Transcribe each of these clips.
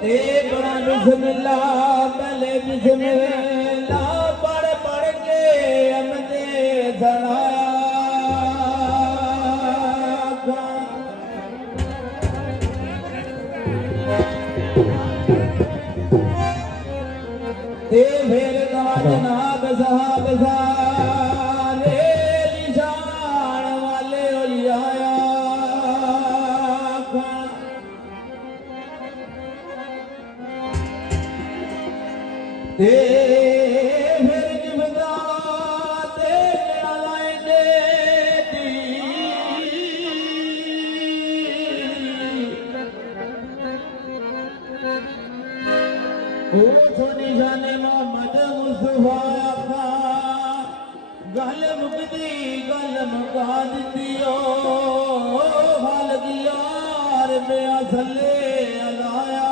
ते बड़ा बिस्मिल्लाह पहले बिस्मिल्लाह पढ़ पढ़ के हमने सुनाया ते फिर जनाब साहब सारे निशान वाले हो आया ते फिर जिमदा ते लाएंगे दी ओ सोनी जाने मोहम्मद मुस्तफा का गल मुकदी गल मुका दी फल दियार में असले अलाया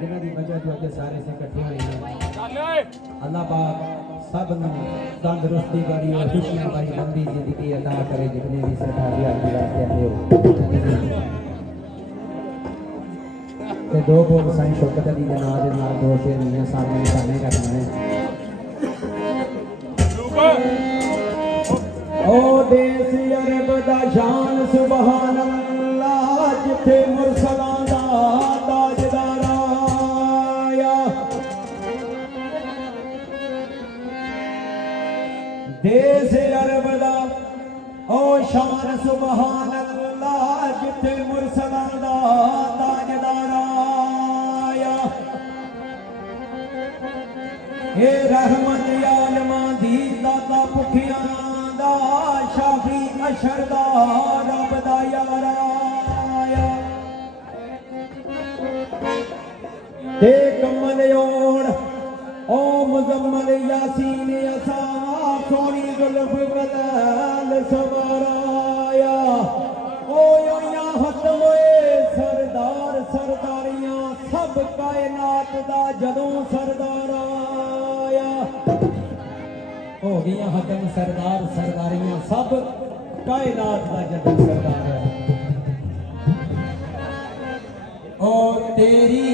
जिन्हों की वजह तो अगे सारे से इकट्ठे हुए हैं अल्लाह पाक सब तंदुरुस्ती वाली और खुशियां वाली लंबी जिंदगी अता करे जितने भी सरकारी आदमी वास्ते आए हो ते दो बोल साईं शौकत अली दे नाल दे नाल दो शेर ने सामने सामने करना है ओ देश अरब दा शान सुभान अल्लाह जिथे मुरसलां दा ताजदार आया देश अरब दा ओ शान सुभान अल्लाह जिथे मुरसलां दा ताजदार आया हे रहमत आलमां दी दाता भुखियां दा शाफी अशर दा रब दा यार आया ते कमल ओण ओ मुजम्मल यासीन असा सोनी जुल्फ बलाल सवाराया ओ या हथ होए सरदार सरदारियां सब कायनात दा जदों सरदार आया हो गया हकम सरदार सरदारियां सब कायनात दा जदों सरदार आया और तेरी